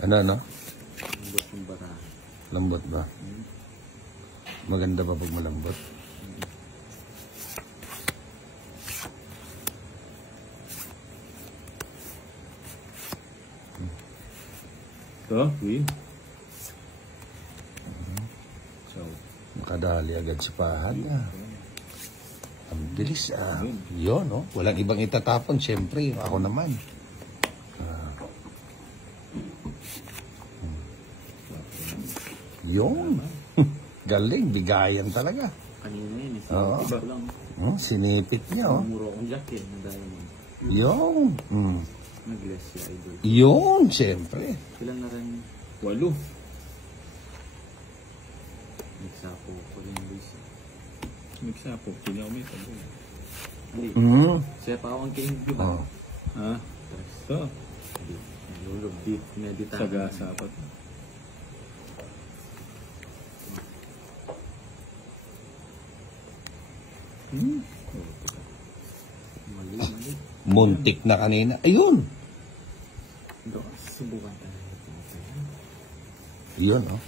Ano, no? Lambot yung bara. Lambot ba? Maganda ba pag malambot? Ito, Queen. So, Makadali agad si Pahad. Ang bilis. Yun, no? Walang ibang itatapon. Siyempre, ako naman. Yun. Galing. Bigayan talaga. Kanina yun eh. Oo. Sinipit ko lang. Sinipit niya, oh. Muro akong jacket na diamond. Yun. Nag-less si Idol. Yun, siyempre. Kailan na rin 8. nagsapo ko rin Luis. Nagsapo, hindi ako may tabo. Hindi. Siya pa ako ang king, di ba? Oh. Ha? Ito. Hindi. Nalulog deep. Meditahan. Sagasa pa ito. Mali. Muntik na kanina. Ayun. Doon, subukan tayo. Yun, oh.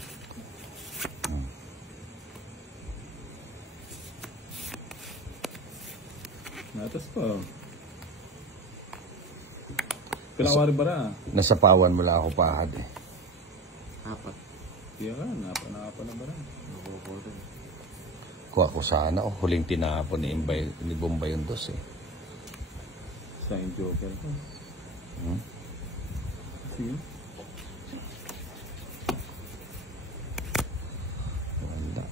Natas pa. Pinawari bara. Nasapawan mo lang ako, Pahad, eh. 4. Iya ka, napa na bara. Nakuha rin. Kuha ko sana, oh. Huling tinapon ni Bombay yung dos, eh. Sa yung joker ko. Sige. Wala.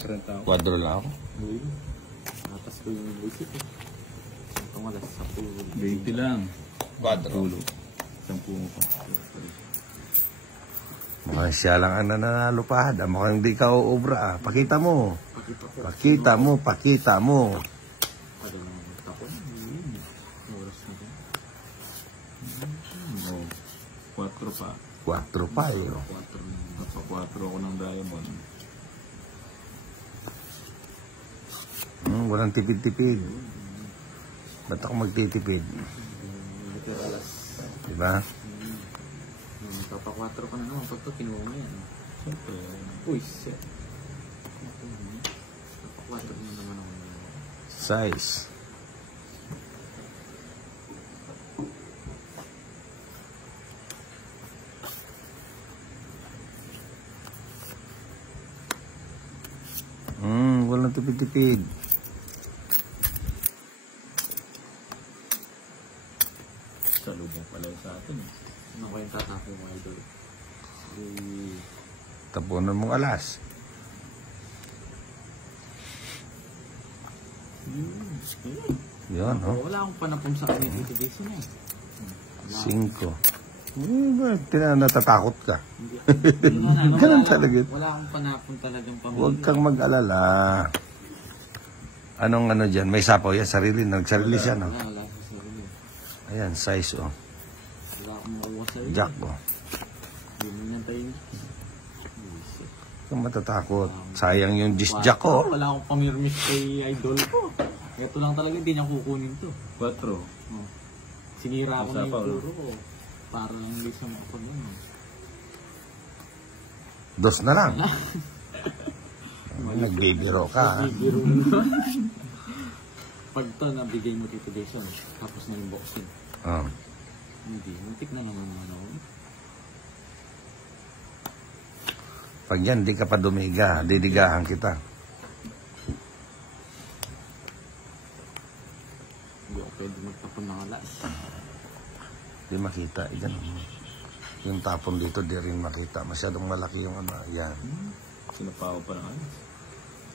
30 ako. Kwadro lang ako. Uy. Natas ko yung isip eh. Itong alas 10. 20 lang. Kwadro. 10 mo pa. Mukhang siya lang ang nananalo, Pahad. Mukhang hindi ka uubra, ah. Pakita mo. Pakita ko. Pakita mo. Ano naman tapon? Oras na rin. Oh. 4 pa. 4 pa, eh, oh. 4 na. Napa 4 ako ng diamond. Walang tipid-tipid. Ba't ako magtitipid? Ito alas. Diba? Papa 4 pa na naman. Pag ito, kinuha mo yan. Siyempre. Uy, shit. Papa 4 na naman ako. Size. Walang tipid-tipid. Salubong pala yung sa atin. Ano ko yung tatapo mo, Idol? Tapunan mong alas. Yan, oh. Wala akong panapon sa kanya dito Jason eh. 5. Natatakot ka. Ganun talaga. Wala akong panapon talagang pamilya. Huwag kang mag-alala. Anong ano dyan? May sapaw yan, sarili. Nagsarili siya, no? Wala sa sarili. Ayan, size, oh. Wala akong makuha sa sarili. Jack, oh. Hindi mo nantayin. Huwag kang matatakot. Sayang yung disc jack, oh. Wala akong pamirmis kay Idol ko. Ito lang talaga, hindi niya kukunin to. 4. Oh. Sinira ko na yung Sapaw, no? turo ko. Parang hindi sa mga ko nun. Dos na lang. Nagbibiro ka, ha? Bibiro mo. Pag ito, nabigay mo dito Jason. Tapos na yung boxing. Oh. Hindi, muntik na naman ano. Pag yan, di ka pa dumiga. Didigahan kita. Hindi ako pwede magtapon ng alas. Di makita. Yan. Yung tapon dito, di rin makita. Masyadong malaki yung ano. Yan. Sinapaw pa ng alas.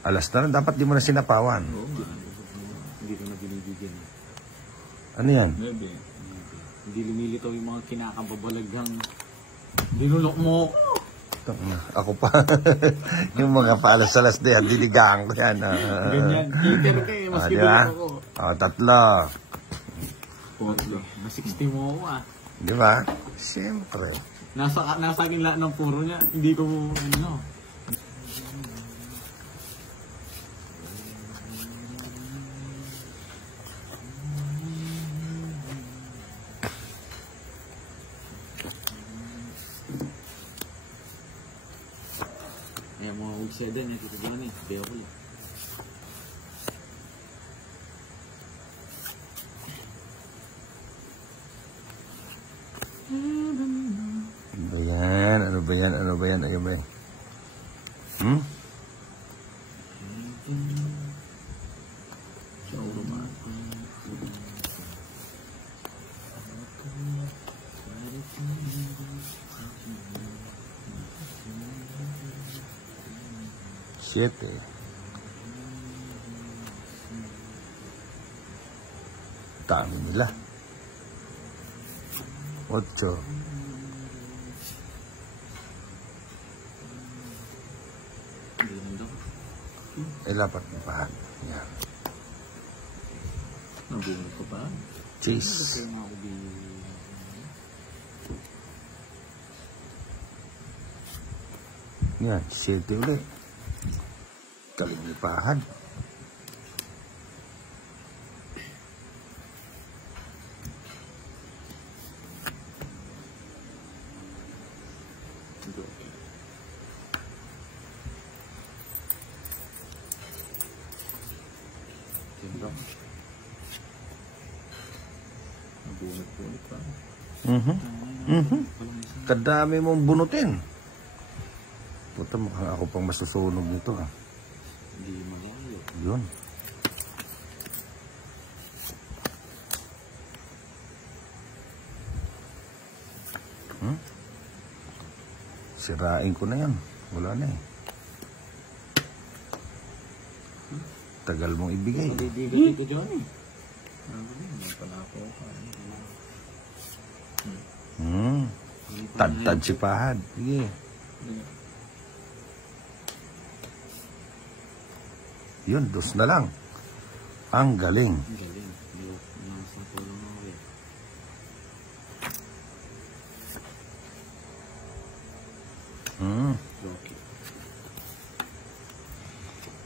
Alas na rin. Dapat di mo na sinapawan. Oo nga. Hindi ko na binibigyan. Ano yan? Maybe. Hindi lumilitaw yung mga kinakababalaghang dinulok mo. Ako pa. Yung mga paalas-alas na yan, diligahan ko yan. Ganyan. Peter ka eh. Mas Diba? ko. Oh, 3. 4. Na 60 mo ako ah. Di ba? Siyempre. Nasa akin lahat ng puro niya. Hindi ko ano. 7 niya, Tito Johnny. Beo ko lang. Ano ba yan? Ano ba yan? Ano ba yan? Ayun ba yan? Hmm? Sa uruma. Siete. Dami nila. 8. Hindi lang daw. Lapat na pahan. Yan. Nabunod ko pa. Cheese. Kaya nga ako Yan. 7 ulit. Kalimipahan. Nabunod ko ulit pa. Kadami mong bunutin. Puta, mukhang ako pang masusunog nito. Ah. Hindi malayo. Yun. Sirain ko na yan. Wala na eh. Tagal mong ibigay. Bibigay Tito Johnny. Hindi pala ako. Tad-tad si Pahad. Sige. Yun, 2 na lang. Ang galing. Ang galing. Nasa ko lang ako eh. Okay.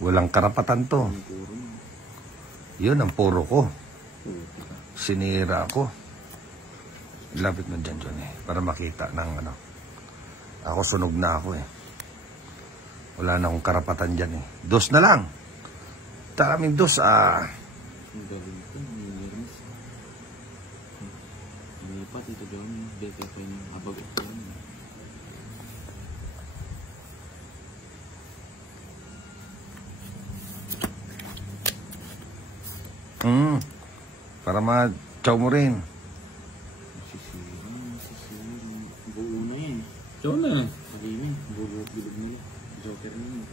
Walang karapatan to. Ang puro mo. Yun ang puro ko. Sinira ko. Lapit mo dyan, Johnny. Para makita ng ano. Ako sunog na ako eh. Wala na akong karapatan dyan eh. 2 na lang. Taraming 2 ah. Ang galing ko. Nilinis. Hindi pa Tito Johnny. Dito pa yung habag ito. Para ma-chow mo rin. Masisira. Buo na yan. Ikaw na. Magini. Buo bilog nila. Joker na yun.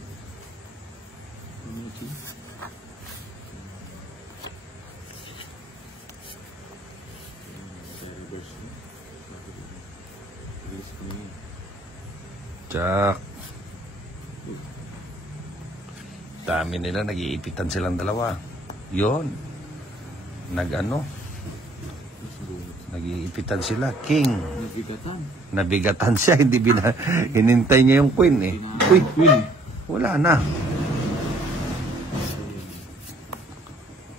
Tsak. Dami nila, nag-iipitan silang dalawa. Yun. Nag-ano? Nag-iipitan sila. King. Nabigatan. Nabigatan siya. Hinintay niya yung queen eh. Uy, queen. Wala na.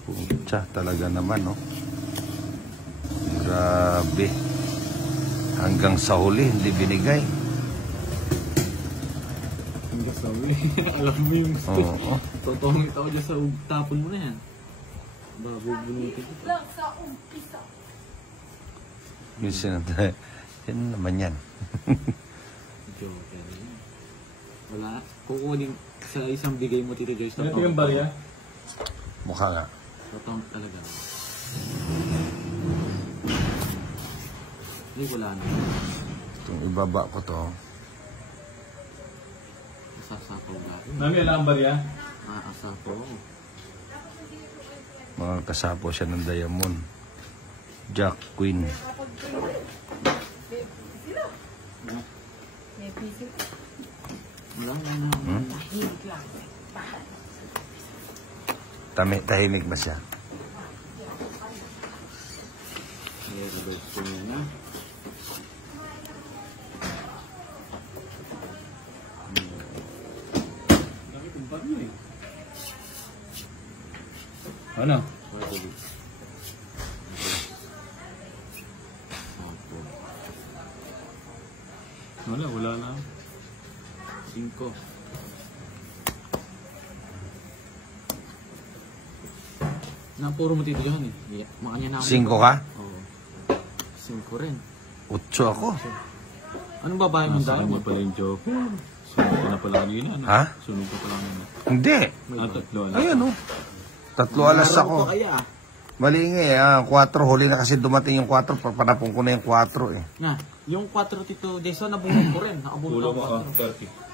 Pucha, talaga naman, no? Grabe. Hanggang sa huli, hindi binigay. Hanggang sa huli. Alam mo yung gusto. Oo. Totongit ako dyan sa tapon mo na yan. Babubunutin ko. Lang sa umpisa. Yung sinatay. Yan naman yan. Joker yan. Wala. Kukunin sa isang bigay mo, Tito Joyce. Ito yung barya? Mukha nga. Totong talaga. Ay, wala na. Itong ibaba ko to. Sasapaw gari. Mami, wala ang barya? Asapaw. Mga kasapo siya ng diamond. Jack, queen. May pisip. Wala na. Tahimik lang. Tahimik ba siya? May reverse ko niya na. Bakit ang barya eh? Ano? Wala ulit. Wala na. 5. Napuro mo Tito Johan eh. Yeah. Makanya na ako. 5 ka? Oo. 5 rin. 8 ako. Anong babae mong Nasa dahil kanya mo? pala yung Joker. Sunog ka na pala kanina. Ano? Ha? Sunog ka pala kanina. Hindi. Tatlo. Ano? Ayan oh. 3 alas Araw ako. ko kaya ah. Mali nga eh. 4. Huli na kasi dumating yung 4. Papanapon ko na yung 4 eh. Nga, yung 4 Tito Jason, nabulong ko rin. Nakabulong Tulong ako. ako. 30.